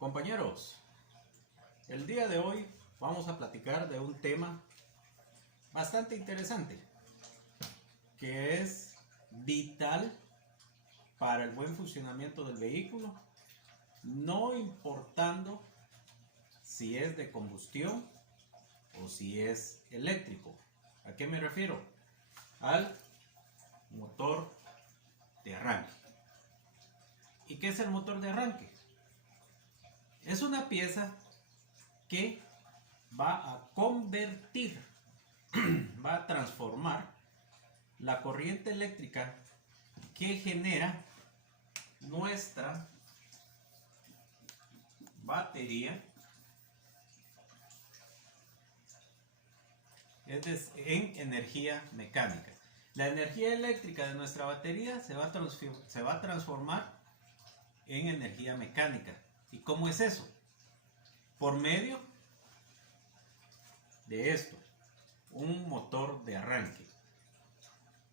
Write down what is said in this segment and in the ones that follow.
Compañeros, el día de hoy vamos a platicar de un tema bastante interesante que es vital para el buen funcionamiento del vehículo, no importando si es de combustión o si es eléctrico. ¿A qué me refiero? Al motor de arranque. ¿Y qué es el motor de arranque? Es una pieza que va a convertir, va a transformar la corriente eléctrica que genera nuestra batería en energía mecánica. La energía eléctrica de nuestra batería se va a transformar en energía mecánica. ¿Y cómo es eso? Por medio de esto, un motor de arranque.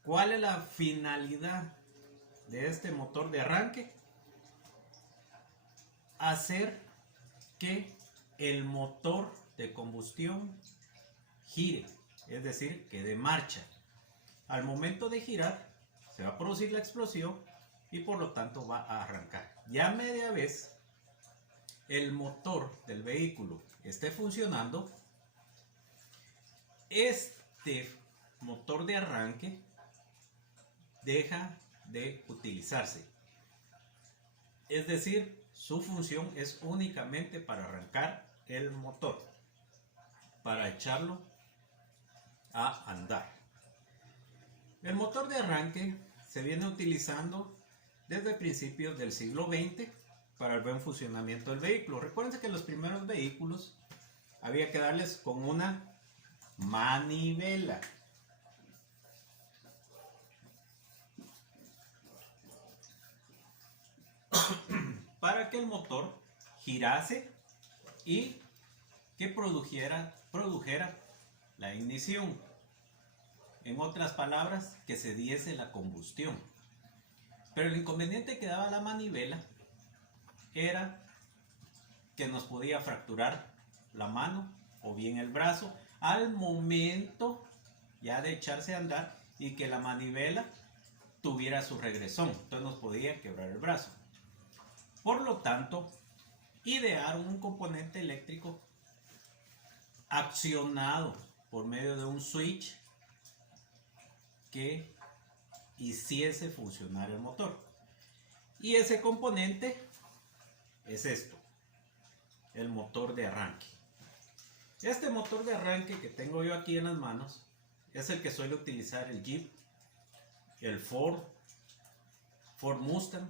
¿Cuál es la finalidad de este motor de arranque? Hacer que el motor de combustión gire, es decir, que dé marcha. Al momento de girar, se va a producir la explosión y por lo tanto va a arrancar. Ya media vez el motor del vehículo esté funcionando, este motor de arranque deja de utilizarse. Es decir, su función es únicamente para arrancar el motor, para echarlo a andar. El motor de arranque se viene utilizando desde principios del siglo XX para el buen funcionamiento del vehículo. Recuerden que en los primeros vehículos había que darles con una manivela. Para que el motor girase y que produjera la ignición. En otras palabras, que se diese la combustión. Pero el inconveniente que daba la manivela era que nos podía fracturar la mano o bien el brazo al momento ya de echarse a andar y que la manivela tuviera su regresón. Entonces nos podía quebrar el brazo. Por lo tanto, idearon un componente eléctrico accionado por medio de un switch que hiciese funcionar el motor. Y ese componente es esto, el motor de arranque. Este motor de arranque que tengo yo aquí en las manos es el que suele utilizar el Jeep, el Ford Mustang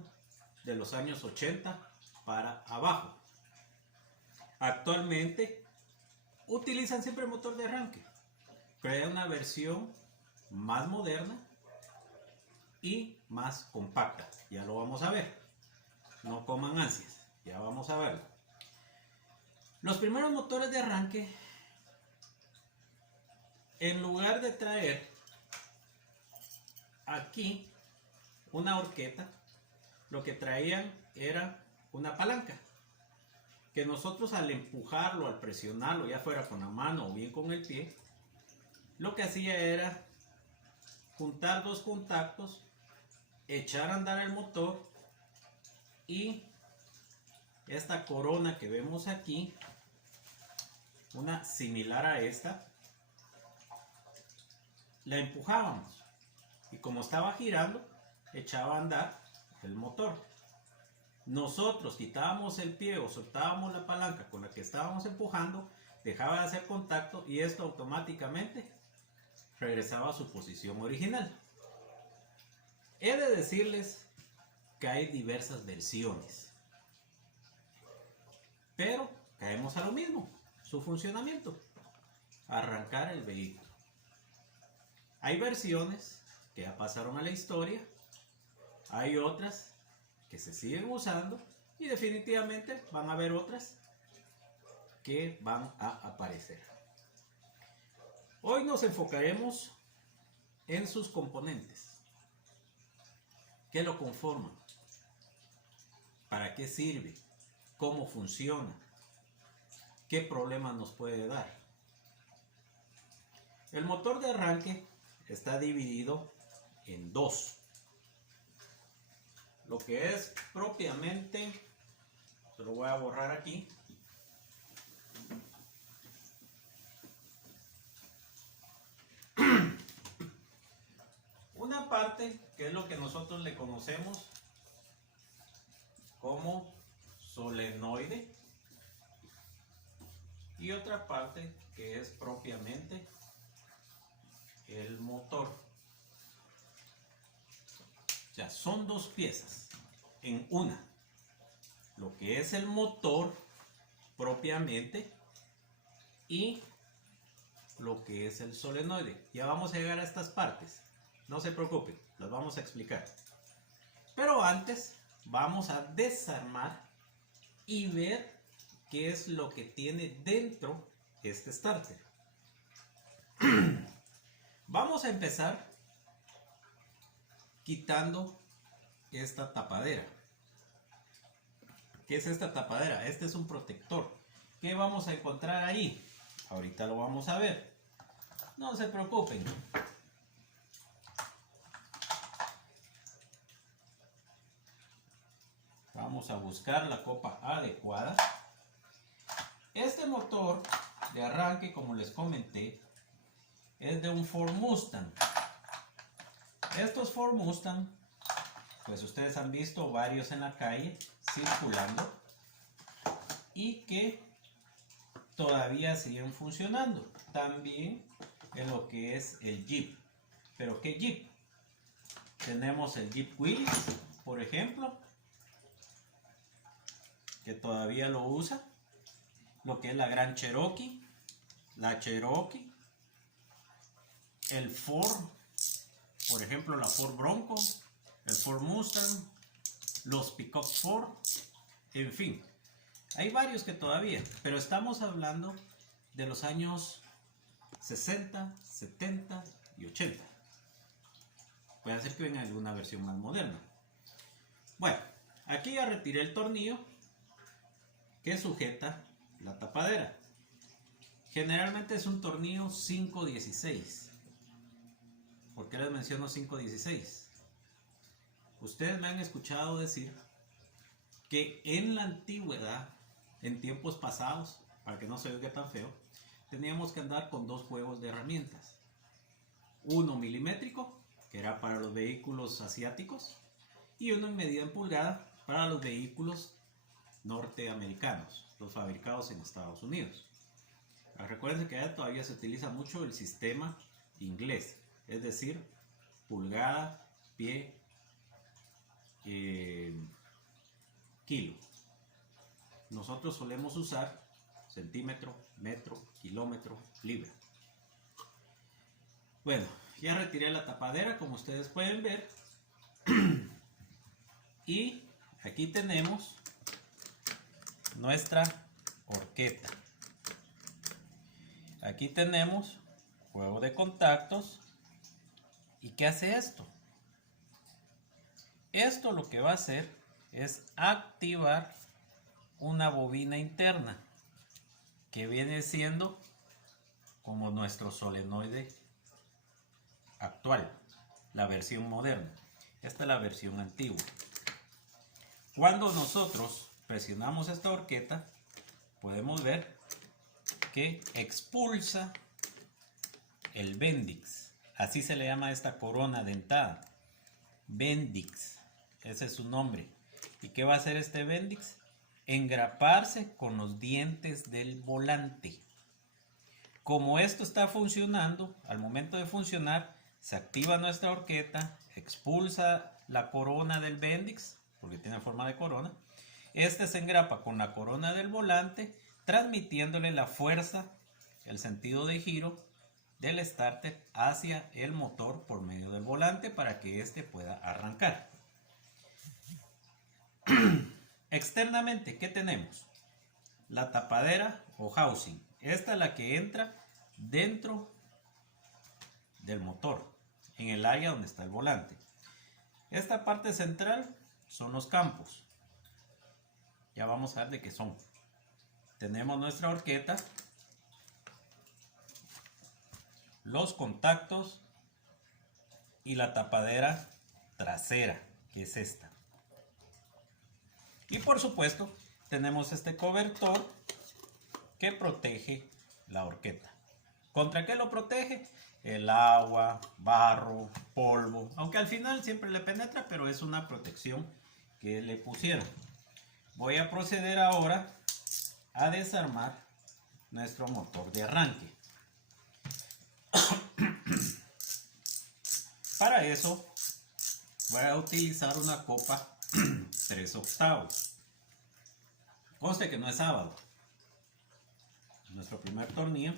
de los años 80 para abajo. Actualmente utilizan siempre el motor de arranque, pero hay una versión más moderna y más compacta. Ya lo vamos a ver. No coman ansias, ya vamos a verlo. Los primeros motores de arranque, en lugar de traer aquí una horqueta, lo que traían era una palanca que nosotros al empujarlo, al presionarlo, ya fuera con la mano o bien con el pie, lo que hacía era juntar dos contactos, echar a andar el motor y esta corona que vemos aquí, una similar a esta, la empujábamos y como estaba girando, echaba a andar el motor. Nosotros quitábamos el pie o soltábamos la palanca con la que estábamos empujando, dejaba de hacer contacto y esto automáticamente regresaba a su posición original. He de decirles que hay diversas versiones, pero caemos a lo mismo, su funcionamiento, arrancar el vehículo. Hay versiones que ya pasaron a la historia, hay otras que se siguen usando y definitivamente van a haber otras que van a aparecer. Hoy nos enfocaremos en sus componentes. ¿Qué lo conforman? ¿Para qué sirve? cómo funciona, qué problemas nos puede dar. El motor de arranque está dividido en dos. Lo que es propiamente, se lo voy a borrar aquí. Una parte que es lo que nosotros le conocemos como solenoide y otra parte que es propiamente el motor. O sea, son dos piezas en una. Lo que es el motor propiamente y lo que es el solenoide. Ya vamos a llegar a estas partes. No se preocupen, las vamos a explicar. Pero antes vamos a desarmar y ver qué es lo que tiene dentro este starter. Vamos a empezar quitando esta tapadera. ¿Qué es esta tapadera? Este es un protector. ¿Qué vamos a encontrar ahí? Ahorita lo vamos a ver. No se preocupen. Vamos a buscar la copa adecuada. Este motor de arranque, como les comenté, es de un Ford Mustang. Estos Ford Mustang, pues ustedes han visto varios en la calle circulando y que todavía siguen funcionando. También en lo que es el Jeep. ¿Pero qué Jeep? Tenemos el Jeep Willys, por ejemplo, que todavía lo usa. Lo que es la Gran Cherokee, la Cherokee, el Ford, por ejemplo la Ford Bronco, el Ford Mustang, los pickups Ford, en fin, hay varios que todavía, pero estamos hablando de los años 60, 70 y 80. Puede ser que venga alguna versión más moderna. Bueno, aquí ya retiré el tornillo que sujeta la tapadera. Generalmente es un tornillo 516. ¿Por qué les menciono 516? Ustedes me han escuchado decir que en la antigüedad, en tiempos pasados, para que no se oiga tan feo, teníamos que andar con dos juegos de herramientas. Uno milimétrico, que era para los vehículos asiáticos, y uno en medida en pulgada para los vehículos norteamericanos, los fabricados en Estados Unidos. Recuerden que todavía se utiliza mucho el sistema inglés, es decir, pulgada, pie, kilo. Nosotros solemos usar centímetro, metro, kilómetro, libra. Bueno, ya retiré la tapadera, como ustedes pueden ver. Y aquí tenemos nuestra horqueta. Aquí tenemos juego de contactos. ¿Y qué hace esto? Esto lo que va a hacer es activar una bobina interna que viene siendo como nuestro solenoide actual, la versión moderna. Esta es la versión antigua. Cuando nosotros presionamos esta horqueta, podemos ver que expulsa el Bendix. Así se le llama a esta corona dentada. Bendix. Ese es su nombre. ¿Y qué va a hacer este Bendix? Engraparse con los dientes del volante. Como esto está funcionando, al momento de funcionar, se activa nuestra horqueta, expulsa la corona del Bendix, porque tiene forma de corona. Este se engrapa con la corona del volante, transmitiéndole la fuerza, el sentido de giro del starter hacia el motor por medio del volante para que éste pueda arrancar. Externamente, ¿qué tenemos? La tapadera o housing. Esta es la que entra dentro del motor, en el área donde está el volante. Esta parte central son los campos. Ya vamos a ver de qué son. Tenemos nuestra horqueta, los contactos y la tapadera trasera, que es esta. Y por supuesto, tenemos este cobertor que protege la horqueta. ¿Contra qué lo protege? El agua, barro, polvo. Aunque al final siempre le penetra, pero es una protección que le pusieron. Voy a proceder ahora a desarmar nuestro motor de arranque. Para eso voy a utilizar una copa 3/8. Conste que no es sábado. Nuestro primer tornillo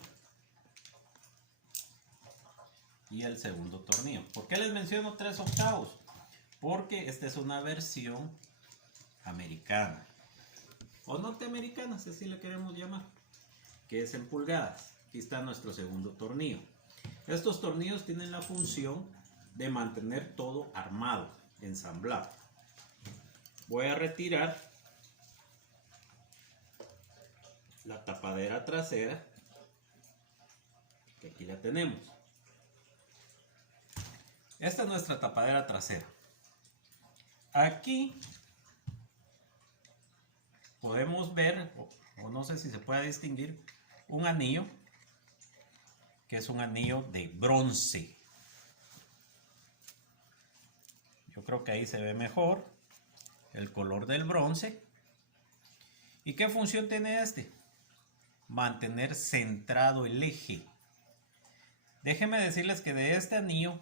y el segundo tornillo. ¿Por qué les menciono 3/8? Porque esta es una versión americana o norteamericana, si así le queremos llamar, que es en pulgadas. Aquí está nuestro segundo tornillo. Estos tornillos tienen la función de mantener todo armado, ensamblado. Voy a retirar la tapadera trasera, que aquí la tenemos. Esta es nuestra tapadera trasera. Aquí podemos ver, o no sé si se puede distinguir, un anillo, que es un anillo de bronce. Yo creo que ahí se ve mejor el color del bronce. ¿Y qué función tiene este? Mantener centrado el eje. Déjenme decirles que de este anillo,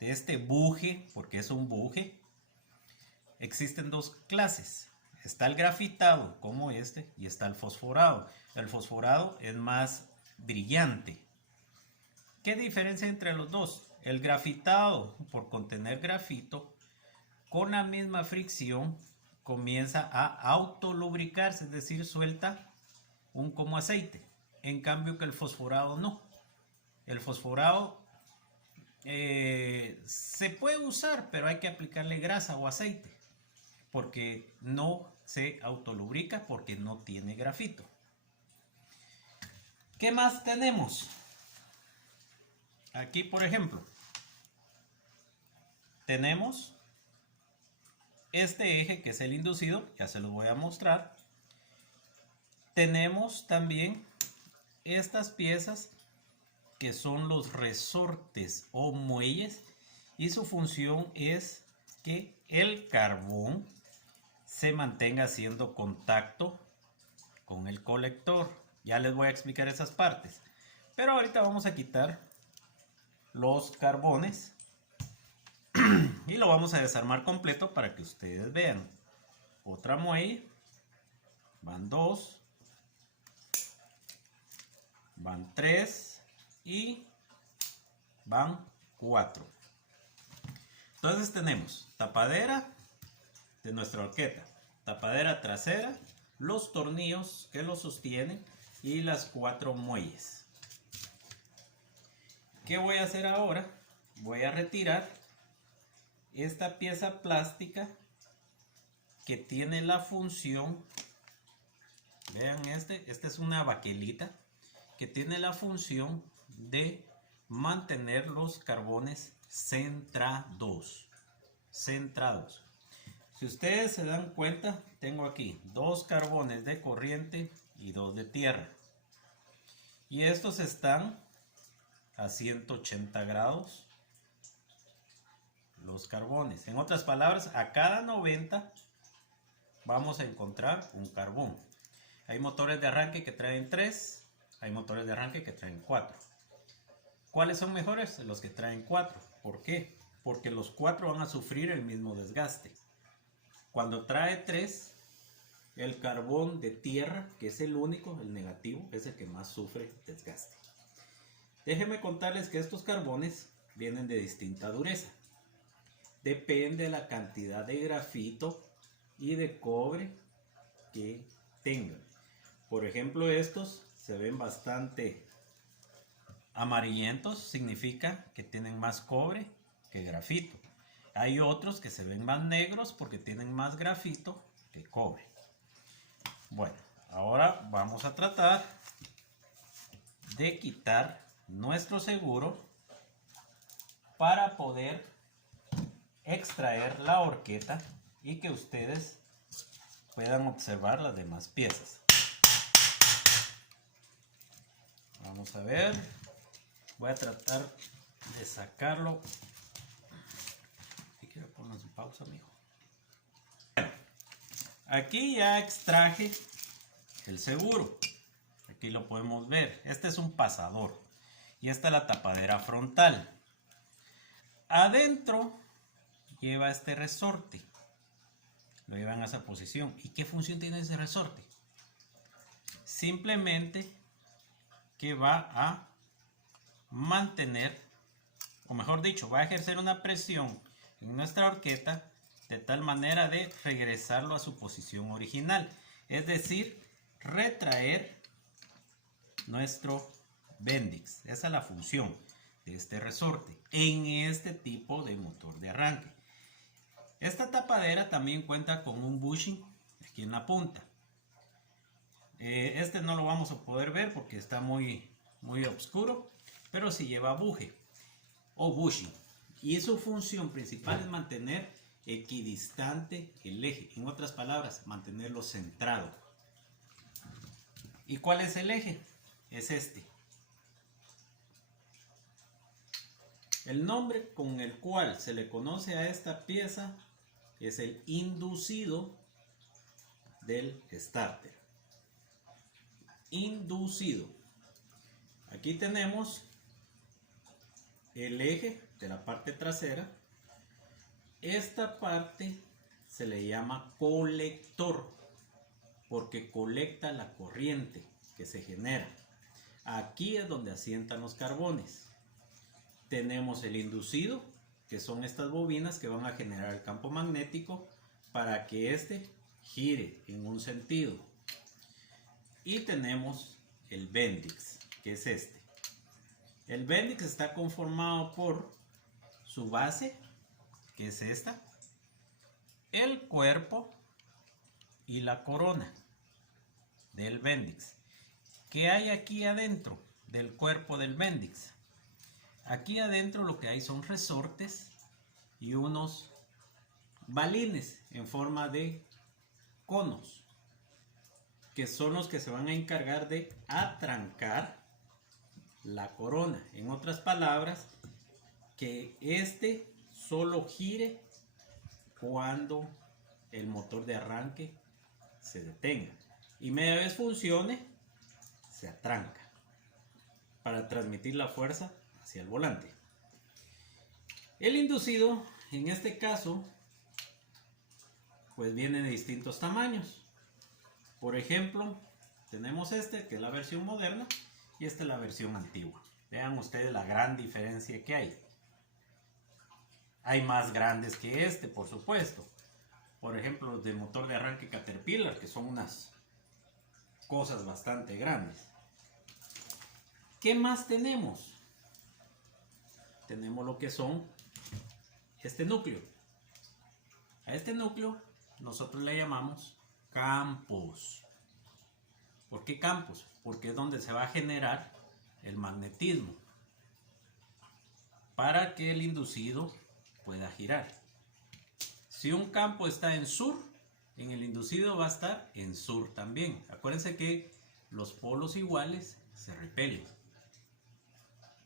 de este buje, porque es un buje, existen dos clases. Está el grafitado, como este, y está el fosforado. El fosforado es más brillante. ¿Qué diferencia entre los dos? El grafitado, por contener grafito, con la misma fricción comienza a autolubricarse, es decir, suelta un como aceite. En cambio que el fosforado no. El fosforado se puede usar, pero hay que aplicarle grasa o aceite, porque no se autolubrica, porque no tiene grafito. ¿Qué más tenemos? Aquí, por ejemplo, tenemos este eje que es el inducido, ya se los voy a mostrar. Tenemos también estas piezas que son los resortes o muelles, y su función es que el carbón se mantenga haciendo contacto con el colector. Ya les voy a explicar esas partes, pero ahorita vamos a quitar los carbones y lo vamos a desarmar completo para que ustedes vean. Otra muelle, van 2, van 3 y van 4. Entonces tenemos tapadera de nuestra horqueta, tapadera trasera, los tornillos que lo sostienen y las 4 muelles. ¿Qué voy a hacer ahora? Voy a retirar esta pieza plástica que tiene la función, vean esta es una baquelita que tiene la función de mantener los carbones centrados. Si ustedes se dan cuenta, tengo aquí 2 carbones de corriente y 2 de tierra, y estos están a 180 grados los carbones. En otras palabras, a cada 90 vamos a encontrar un carbón. Hay motores de arranque que traen 3, hay motores de arranque que traen 4. ¿Cuáles son mejores? Los que traen 4. ¿Por qué? Porque los 4 van a sufrir el mismo desgaste. Cuando trae 3, el carbón de tierra, que es el único, el negativo, es el que más sufre desgaste. Déjenme contarles que estos carbones vienen de distinta dureza. Depende de la cantidad de grafito y de cobre que tengan. Por ejemplo, estos se ven bastante amarillentos, significa que tienen más cobre que grafito. Hay otros que se ven más negros porque tienen más grafito que cobre. Bueno, ahora vamos a tratar de quitar nuestro seguro para poder extraer la horqueta y que ustedes puedan observar las demás piezas. Vamos a ver, voy a tratar de sacarlo. Si quiero poner su pausa, amigo. Bueno, aquí ya extraje el seguro. Aquí lo podemos ver. Este es un pasador y esta es la tapadera frontal. Adentro lleva este resorte. Lo lleva en esa posición. ¿Y qué función tiene ese resorte? Simplemente que va a mantener, o mejor dicho, va a ejercer una presión en nuestra horqueta de tal manera de regresarlo a su posición original. Es decir, retraer nuestro Bendix. Esa es la función de este resorte en este tipo de motor de arranque. Esta tapadera también cuenta con un bushing aquí en la punta. Este no lo vamos a poder ver porque está muy oscuro, pero sí lleva buje o bushing. Y su función principal es mantener equidistante el eje. En otras palabras, mantenerlo centrado. ¿Y cuál es el eje? Es este. El nombre con el cual se le conoce a esta pieza es el inducido del starter. Inducido. Aquí tenemos el eje de la parte trasera. Esta parte se le llama colector porque colecta la corriente que se genera. Aquí es donde asientan los carbones. Tenemos el inducido, que son estas bobinas que van a generar el campo magnético para que éste gire en un sentido. Y tenemos el Bendix, que es este. El Bendix está conformado por su base, que es esta, el cuerpo y la corona del Bendix. ¿Qué hay aquí adentro del cuerpo del Bendix? Aquí adentro lo que hay son resortes y unos balines en forma de conos, que son los que se van a encargar de atrancar la corona. En otras palabras, que este solo gire cuando el motor de arranque se detenga y media vez funcione, se atranca para transmitir la fuerza hacia el volante. El inducido, en este caso, pues viene de distintos tamaños. Por ejemplo, tenemos este, que es la versión moderna, y esta es la versión antigua. Vean ustedes la gran diferencia que hay. Hay más grandes que este, por supuesto. Por ejemplo, los de motor de arranque Caterpillar, que son unas cosas bastante grandes. ¿Qué más tenemos? Tenemos lo que son este núcleo. A este núcleo nosotros le llamamos campos. ¿Por qué campos? Porque es donde se va a generar el magnetismo para que el inducido pueda girar. Si un campo está en sur, en el inducido va a estar en sur también. Acuérdense que los polos iguales se repelen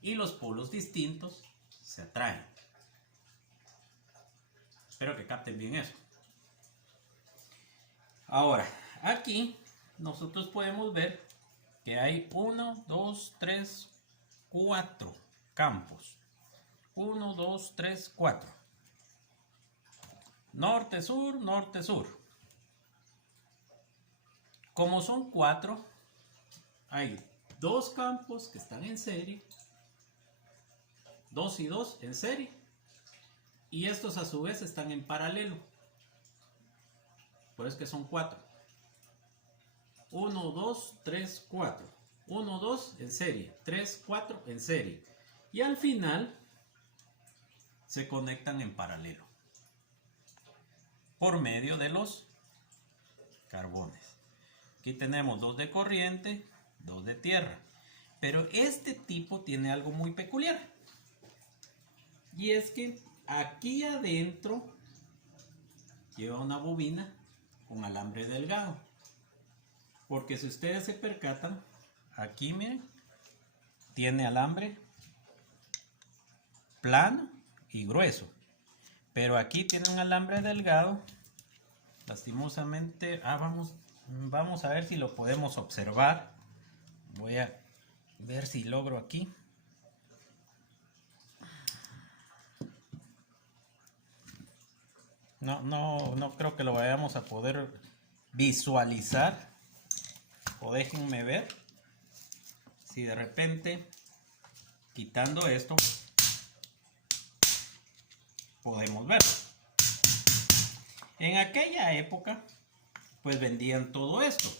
y los polos distintos se atraen. Espero que capten bien eso. Ahora, aquí nosotros podemos ver que hay 1, 2, 3, 4 campos. 1, 2, 3, 4. Norte, sur, norte, sur. Como son 4, hay 2 campos que están en serie. 2 y 2 en serie. Y estos a su vez están en paralelo. Por eso es que son 4. 1, 2, 3, 4. 1, 2 en serie. 3, 4 en serie. Y al final se conectan en paralelo por medio de los carbones. Aquí tenemos 2 de corriente, 2 de tierra. Pero este tipo tiene algo muy peculiar. Y es que aquí adentro lleva una bobina con alambre delgado. Porque si ustedes se percatan, aquí miren, tiene alambre plano y grueso. Pero aquí tiene un alambre delgado. Lastimosamente, vamos a ver si lo podemos observar. Voy a ver si logro aquí. No creo que lo vayamos a poder visualizar. O déjenme ver si de repente, quitando esto, podemos ver. En aquella época, pues vendían todo esto.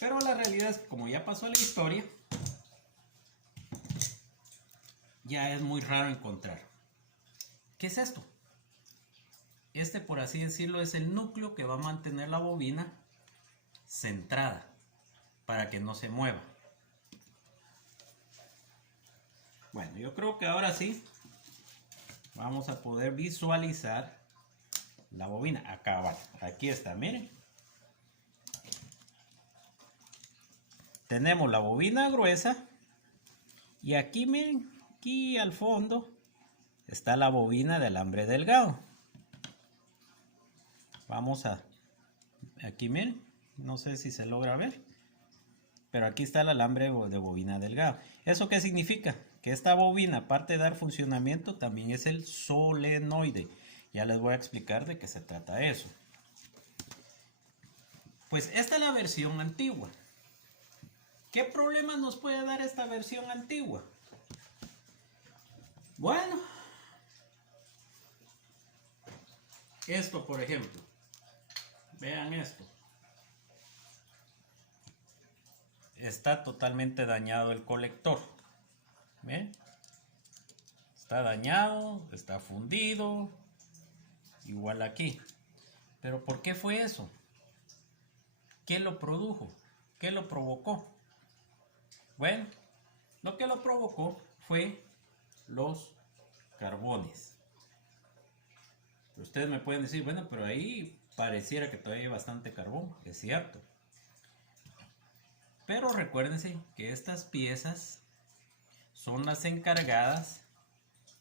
Pero la realidad es que como ya pasó la historia, ya es muy raro encontrar. ¿Qué es esto? Este, por así decirlo, es el núcleo que va a mantener la bobina centrada para que no se mueva. Bueno, yo creo que ahora sí vamos a poder visualizar la bobina. Acá va, aquí está, miren. Tenemos la bobina gruesa y aquí miren, aquí al fondo está la bobina de alambre delgado. Vamos a, aquí miren, no sé si se logra ver, pero aquí está el alambre de bobina delgado. ¿Eso qué significa? Que esta bobina, aparte de dar funcionamiento, también es el solenoide. Ya les voy a explicar de qué se trata eso. Pues esta es la versión antigua. ¿Qué problemas nos puede dar esta versión antigua? Bueno, esto por ejemplo. Vean esto. Está totalmente dañado el colector. ¿Ven? Está dañado, está fundido. Igual aquí. ¿Pero por qué fue eso? ¿Qué lo produjo? ¿Qué lo provocó? Bueno, lo que lo provocó fue los carbones. Ustedes me pueden decir, bueno, pero ahí pareciera que todavía hay bastante carbón. Es cierto. Pero recuérdense que estas piezas son las encargadas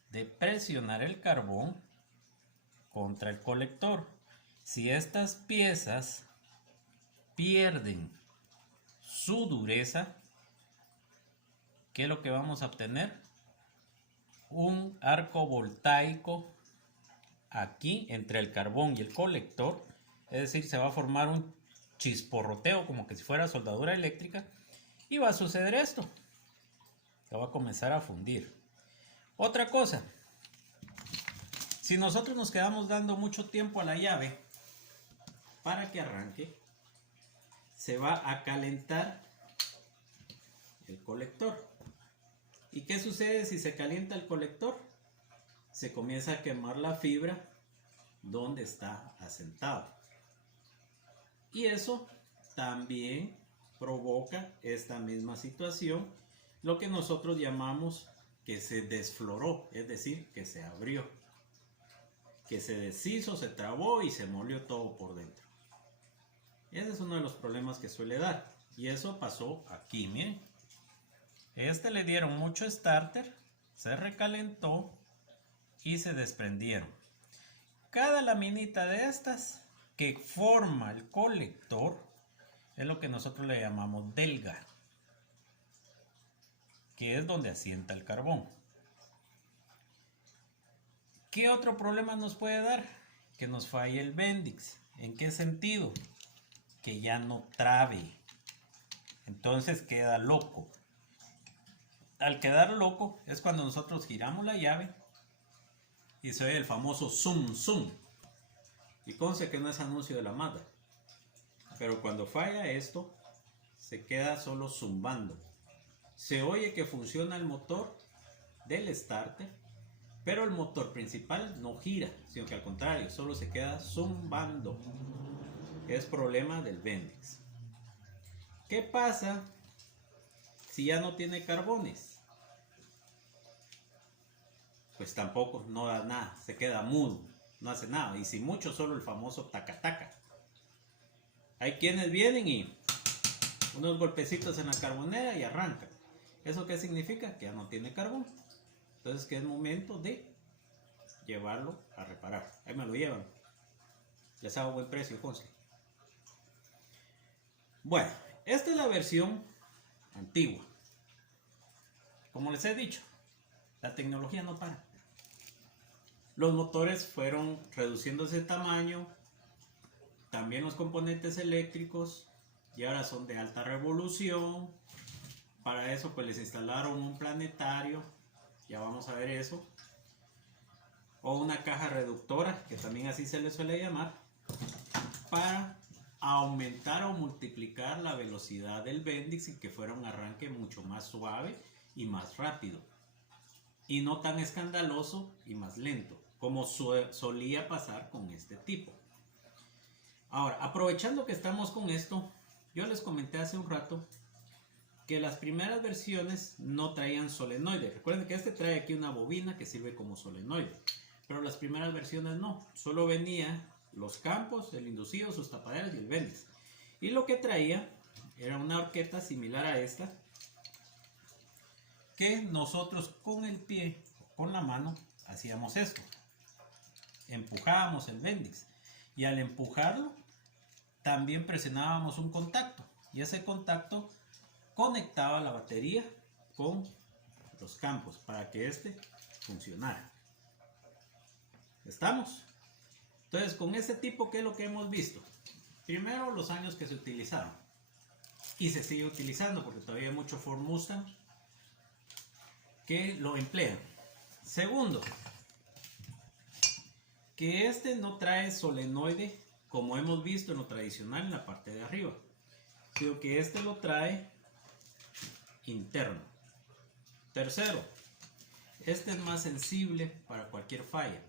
de presionar el carbón contra el colector. Si estas piezas pierden su dureza, ¿qué es lo que vamos a obtener? Un arco voltaico aquí entre el carbón y el colector. Es decir, se va a formar un chisporroteo como que si fuera soldadura eléctrica y va a suceder esto. Se va a comenzar a fundir. Otra cosa, si nosotros nos quedamos dando mucho tiempo a la llave para que arranque, se va a calentar el colector. ¿Y qué sucede si se calienta el colector? Se comienza a quemar la fibra donde está asentado. Y eso también provoca esta misma situación, lo que nosotros llamamos que se desfloró, es decir, que se abrió, que se deshizo, se trabó y se molió todo por dentro. Ese es uno de los problemas que suele dar. Y eso pasó aquí, miren. Le dieron mucho starter, se recalentó y se desprendieron. Cada laminita de estas que forma el colector es lo que nosotros le llamamos delga, que es donde asienta el carbón. ¿Qué otro problema nos puede dar? Que nos falle el Bendix. ¿En qué sentido? Que ya no trabe. Entonces queda loco. Al quedar loco es cuando nosotros giramos la llave y se oye el famoso zoom zoom. Y conste que no es anuncio de la Mazda. Pero cuando falla esto, se queda solo zumbando. Se oye que funciona el motor del starter, pero el motor principal no gira, sino que al contrario, solo se queda zumbando. Es problema del Bendix. ¿Qué pasa si ya no tiene carbones? Pues tampoco, no da nada, se queda mudo, no hace nada. Y si mucho, solo el famoso taca-taca. Hay quienes vienen y unos golpecitos en la carbonera y arrancan. ¿Eso qué significa? Que ya no tiene carbón. Entonces que es momento de llevarlo a reparar. Ahí me lo llevan. Les hago buen precio, conste. Bueno, esta es la versión antigua. Como les he dicho, la tecnología no para. Los motores fueron reduciéndose de tamaño, también los componentes eléctricos, y ahora son de alta revolución. Para eso pues les instalaron un planetario, ya vamos a ver eso, o una caja reductora, que también así se le suele llamar, para aumentar o multiplicar la velocidad del Bendix y que fuera un arranque mucho más suave y más rápido, y no tan escandaloso y más lento, como solía pasar con este tipo. Ahora, aprovechando que estamos con esto, yo les comenté hace un rato que las primeras versiones no traían solenoide. Recuerden que este trae aquí una bobina que sirve como solenoide, pero las primeras versiones no, solo venía los campos, el inducido, sus tapaderas y el Bendix. Y lo que traía era una horqueta similar a esta, que nosotros con el pie, con la mano, hacíamos esto. Empujábamos el Bendix y al empujarlo también presionábamos un contacto, y ese contacto conectaba la batería con los campos para que este funcionara. ¿Estamos? Entonces, con este tipo, ¿qué es lo que hemos visto? Primero, los años que se utilizaron, y se sigue utilizando porque todavía hay mucho Ford Mustang que lo emplean. Segundo, que este no trae solenoide como hemos visto en lo tradicional en la parte de arriba, sino que este lo trae interno. Tercero, este es más sensible para cualquier falla.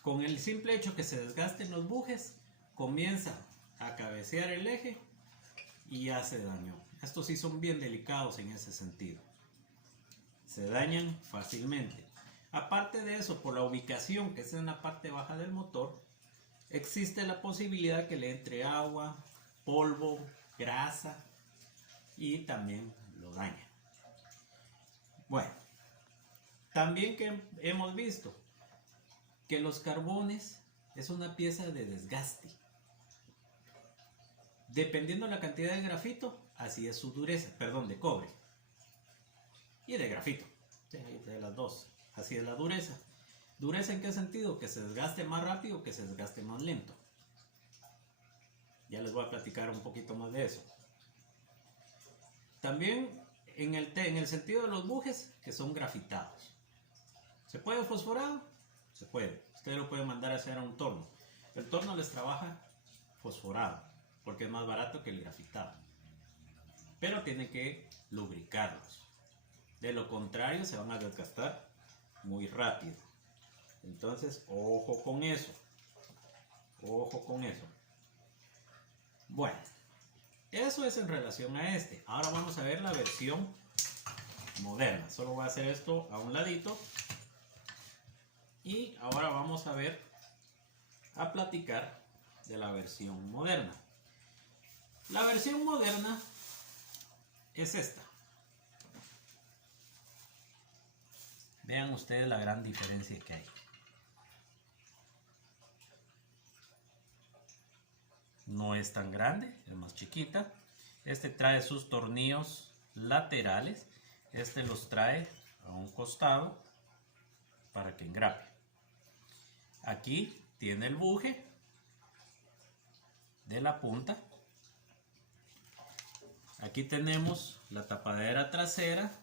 Con el simple hecho que se desgasten los bujes, comienza a cabecear el eje y ya se dañó. Estos sí son bien delicados en ese sentido. Se dañan fácilmente. Aparte de eso, por la ubicación que es en la parte baja del motor, existe la posibilidad que le entre agua, polvo, grasa y también lo daña. Bueno, también que hemos visto que los carbones es una pieza de desgaste. Dependiendo de la cantidad de grafito, así es su dureza, perdón, de cobre y de grafito, de las dos, así es la dureza. ¿Dureza en qué sentido? Que se desgaste más rápido, que se desgaste más lento. Ya les voy a platicar un poquito más de eso. También en el sentido de los bujes, que son grafitados. ¿Se puede fosforado? Se puede. Ustedes lo pueden mandar a hacer a un torno. El torno les trabaja fosforado, porque es más barato que el grafitado. Pero tienen que lubricarlos. De lo contrario, se van a desgastar muy rápido. Entonces, ojo con eso. Ojo con eso. Bueno, eso es en relación a este. Ahora vamos a ver la versión moderna. Solo voy a hacer esto a un ladito. Y ahora vamos a platicar de la versión moderna. La versión moderna es esta. Vean ustedes la gran diferencia que hay. No es tan grande, es más chiquita. Este trae sus tornillos laterales. Este los trae a un costado para que engrape. Aquí tiene el buje de la punta. Aquí tenemos la tapadera trasera.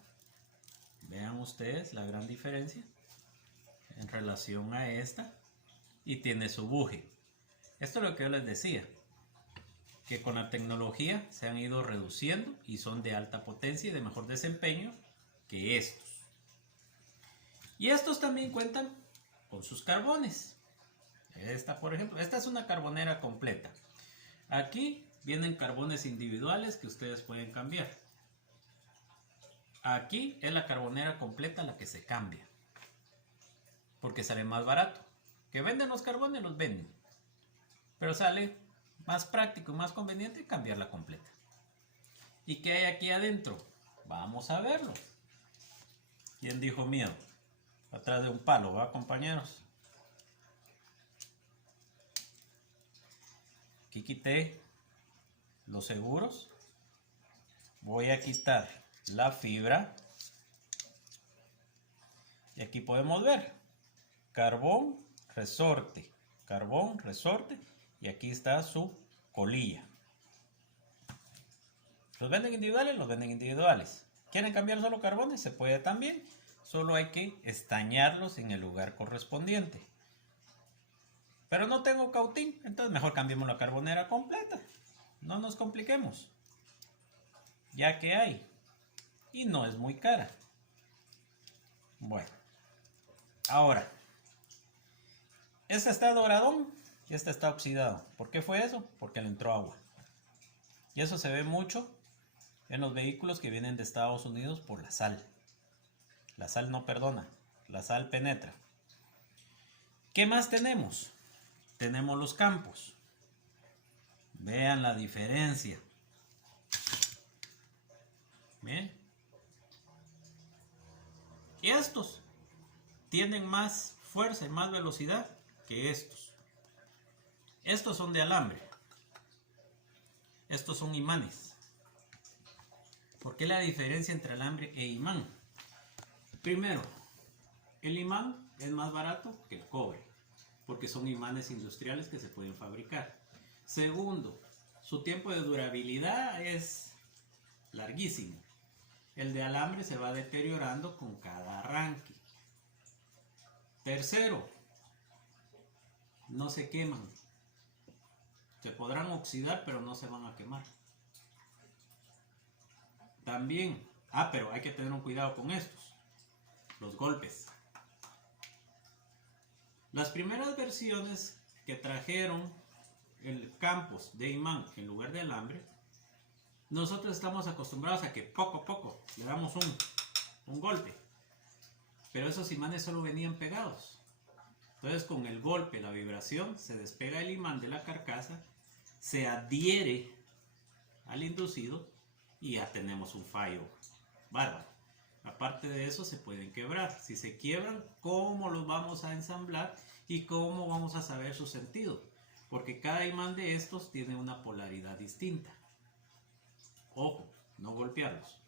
Vean ustedes la gran diferencia en relación a esta. Y tiene su buje. Esto es lo que yo les decía, que con la tecnología se han ido reduciendo y son de alta potencia y de mejor desempeño que estos. Y estos también cuentan con sus carbones. Esta, por ejemplo, esta es una carbonera completa. Aquí vienen carbones individuales que ustedes pueden cambiar. Aquí es la carbonera completa la que se cambia, porque sale más barato. Que venden los carbones, los venden, pero sale más práctico y más conveniente cambiarla completa. ¿Y qué hay aquí adentro? Vamos a verlo. ¿Quién dijo miedo? Atrás de un palo, ¿va, compañeros? Aquí quité los seguros. Voy a quitar la fibra. Y aquí podemos ver carbón, resorte, carbón, resorte. Y aquí está su colilla. ¿Los venden individuales? Los venden individuales. ¿Quieren cambiar solo carbones? Se puede también. Solo hay que estañarlos en el lugar correspondiente. Pero no tengo cautín, entonces mejor cambiemos la carbonera completa. No nos compliquemos. Ya que hay. Y no es muy cara. Bueno. Ahora. Este está doradón y este está oxidado. ¿Por qué fue eso? Porque le entró agua. Y eso se ve mucho en los vehículos que vienen de Estados Unidos por la sal. La sal no perdona. La sal penetra. ¿Qué más tenemos? Tenemos los campos. Vean la diferencia. ¿Bien? Y estos tienen más fuerza y más velocidad que estos. Estos son de alambre. Estos son imanes. ¿Por qué la diferencia entre alambre e imán? Primero, el imán es más barato que el cobre, porque son imanes industriales que se pueden fabricar. Segundo, su tiempo de durabilidad es larguísimo. El de alambre se va deteriorando con cada arranque. Tercero, no se queman. Se podrán oxidar, pero no se van a quemar. También, pero hay que tener un cuidado con estos, los golpes. Las primeras versiones que trajeron el campos de imán en lugar de alambre, nosotros estamos acostumbrados a que poco a poco le damos un golpe. Pero esos imanes solo venían pegados. Entonces con el golpe, la vibración, se despega el imán de la carcasa, se adhiere al inducido y ya tenemos un fallo bárbaro. Aparte de eso, se pueden quebrar. Si se quiebran, ¿cómo los vamos a ensamblar y cómo vamos a saber su sentido? Porque cada imán de estos tiene una polaridad distinta. Ojo, no golpearlos.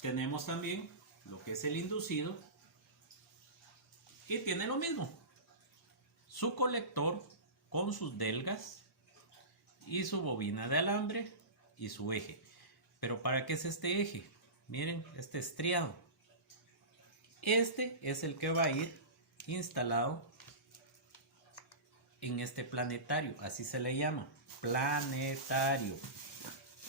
Tenemos también lo que es el inducido y tiene lo mismo. Su colector con sus delgas y su bobina de alambre y su eje. ¿Pero para qué es este eje? Miren, este estriado. Este es el que va a ir instalado en este planetario, así se le llama, planetario.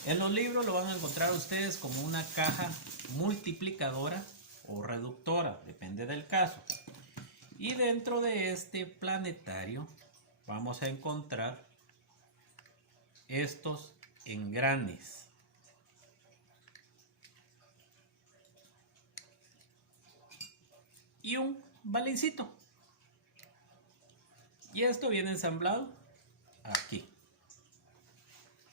En los libros lo van a encontrar ustedes como una caja multiplicadora o reductora, depende del caso. Y dentro de este planetario vamos a encontrar estos engranes. Y un balincito. Y esto viene ensamblado aquí.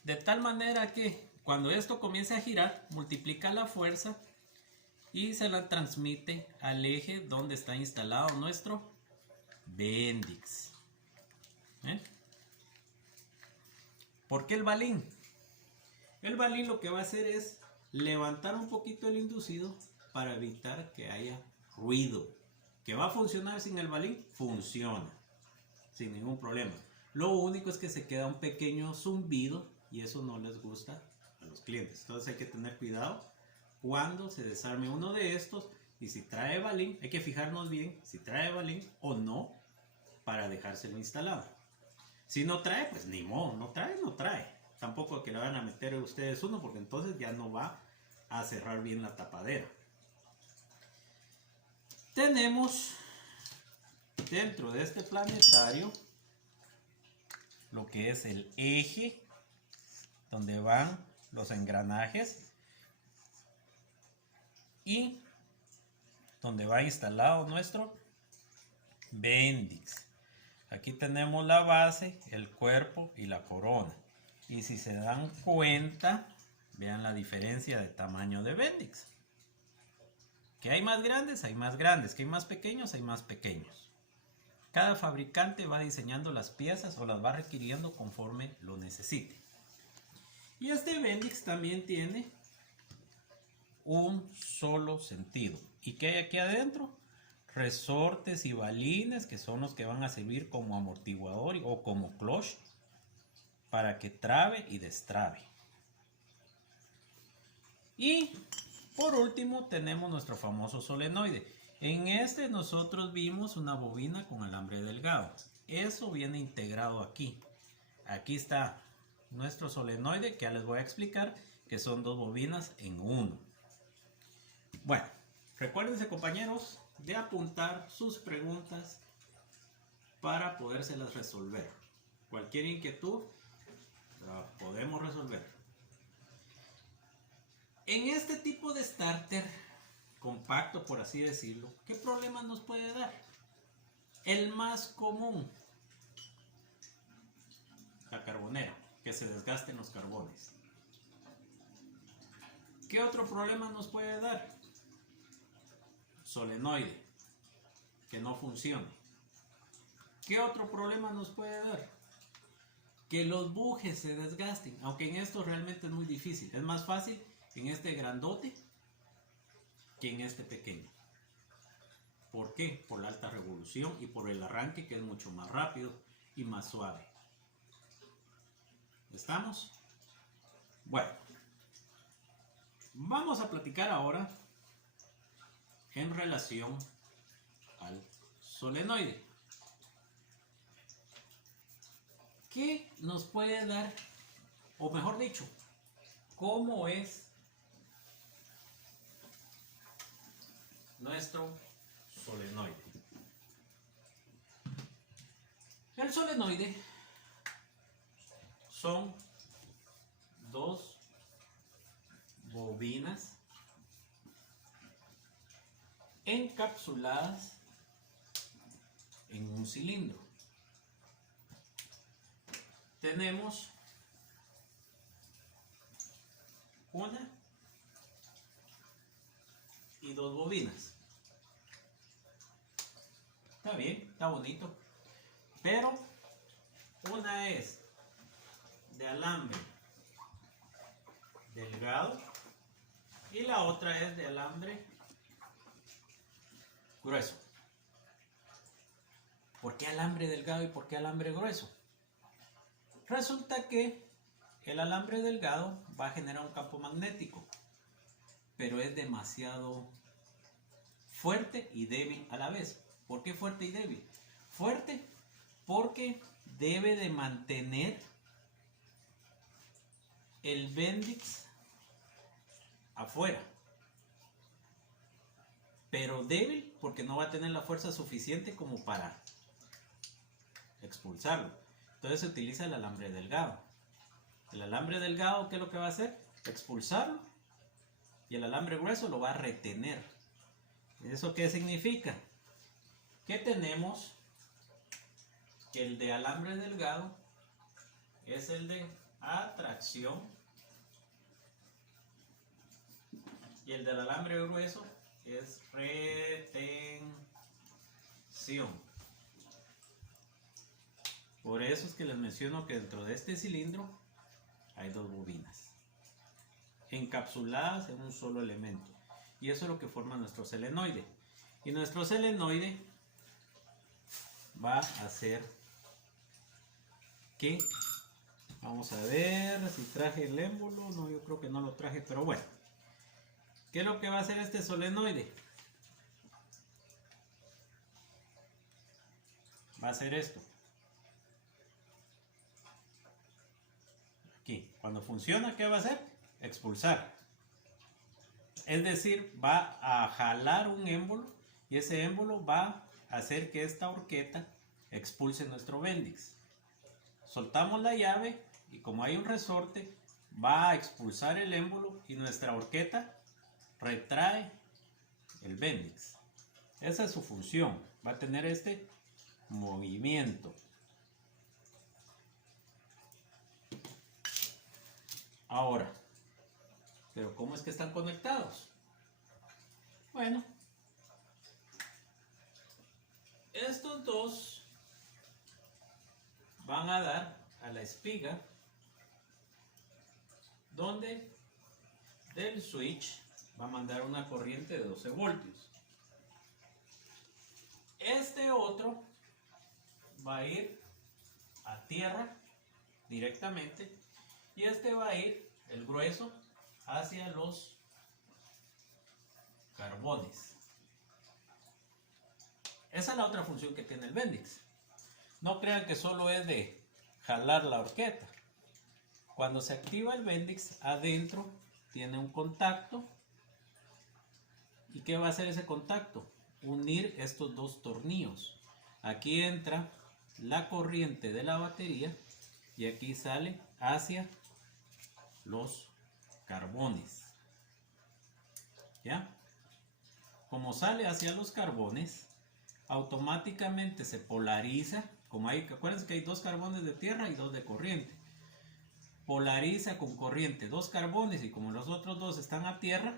De tal manera que cuando esto comience a girar, multiplica la fuerza y se la transmite al eje donde está instalado nuestro Bendix. ¿Por qué el balín? El balín lo que va a hacer es levantar un poquito el inducido para evitar que haya ruido. ¿Que va a funcionar sin el balín? Funciona, sin ningún problema. Lo único es que se queda un pequeño zumbido y eso no les gusta a los clientes. Entonces hay que tener cuidado cuando se desarme uno de estos y si trae balín, hay que fijarnos bien si trae balín o no para dejárselo instalado. Si no trae, pues ni modo, no trae, no trae. Tampoco que le van a meter ustedes uno porque entonces ya no va a cerrar bien la tapadera. Tenemos dentro de este planetario lo que es el eje donde van los engranajes y donde va instalado nuestro Bendix. Aquí tenemos la base, el cuerpo y la corona. Y si se dan cuenta, vean la diferencia de tamaño de Bendix. Que hay más grandes, hay más grandes. Que hay más pequeños, hay más pequeños. Cada fabricante va diseñando las piezas o las va requiriendo conforme lo necesite. Y este Bendix también tiene un solo sentido. ¿Y qué hay aquí adentro? Resortes y balines, que son los que van a servir como amortiguador o como clutch para que trabe y destrabe. Y por último tenemos nuestro famoso solenoide. En este nosotros vimos una bobina con alambre delgado. Eso viene integrado aquí. Aquí está nuestro solenoide, que ya les voy a explicar que son dos bobinas en uno. Bueno, recuérdense, compañeros, de apuntar sus preguntas para podérselas resolver. Cualquier inquietud la podemos resolver. En este tipo de starter compacto, por así decirlo, ¿qué problemas nos puede dar? El más común, la carbonera, que se desgasten los carbones. ¿Qué otro problema nos puede dar? Solenoide, que no funcione. ¿Qué otro problema nos puede dar? Que los bujes se desgasten, aunque en esto realmente es muy difícil. Es más fácil en este grandote que en este pequeño. ¿Por qué? Por la alta revolución y por el arranque, que es mucho más rápido y más suave. ¿Estamos? Bueno, vamos a platicar ahora en relación al solenoide. ¿Qué nos puede dar, o mejor dicho, cómo es nuestro solenoide? El solenoide son dos bobinas encapsuladas en un cilindro. Tenemos una y dos bobinas. Está bien, está bonito, pero una es de alambre delgado y la otra es de alambre grueso. ¿Por qué alambre delgado y por qué alambre grueso? Resulta que el alambre delgado va a generar un campo magnético, pero es demasiado fuerte y débil a la vez. ¿Por qué fuerte y débil? Fuerte porque debe de mantener el Bendix afuera, pero débil porque no va a tener la fuerza suficiente como para expulsarlo. Entonces se utiliza el alambre delgado. El alambre delgado, ¿qué es lo que va a hacer? Expulsarlo. Y el alambre grueso lo va a retener. ¿Eso qué significa? Que tenemos que el de alambre delgado es el de atracción y el del alambre grueso es retención. Por eso es que les menciono que dentro de este cilindro hay dos bobinas encapsuladas en un solo elemento, y eso es lo que forma nuestro solenoide. Y nuestro solenoide va a hacer que, vamos a ver si traje el émbolo. No, yo creo que no lo traje, pero bueno, ¿qué es lo que va a hacer este solenoide? Va a hacer esto. Aquí, cuando funciona, ¿qué va a hacer? Expulsar. Es decir, va a jalar un émbolo y ese émbolo va a hacer que esta horqueta expulse nuestro Bendix. Soltamos la llave y como hay un resorte, va a expulsar el émbolo y nuestra horqueta retrae el Bendix. Esa es su función, va a tener este movimiento. Ahora, ¿pero cómo es que están conectados? Bueno, estos dos van a dar a la espiga donde del switch va a mandar una corriente de 12 voltios. Este otro va a ir a tierra directamente y este va a ir, el grueso, hacia los carbones. Esa es la otra función que tiene el Bendix. No crean que solo es de jalar la horqueta. Cuando se activa el Bendix, adentro tiene un contacto. ¿Y qué va a hacer ese contacto? Unir estos dos tornillos. Aquí entra la corriente de la batería y aquí sale hacia los carbones. ¿Ya? Como sale hacia los carbones, automáticamente se polariza. Como hay, acuérdense que hay dos carbones de tierra y dos de corriente. Polariza con corriente dos carbones y como los otros dos están a tierra,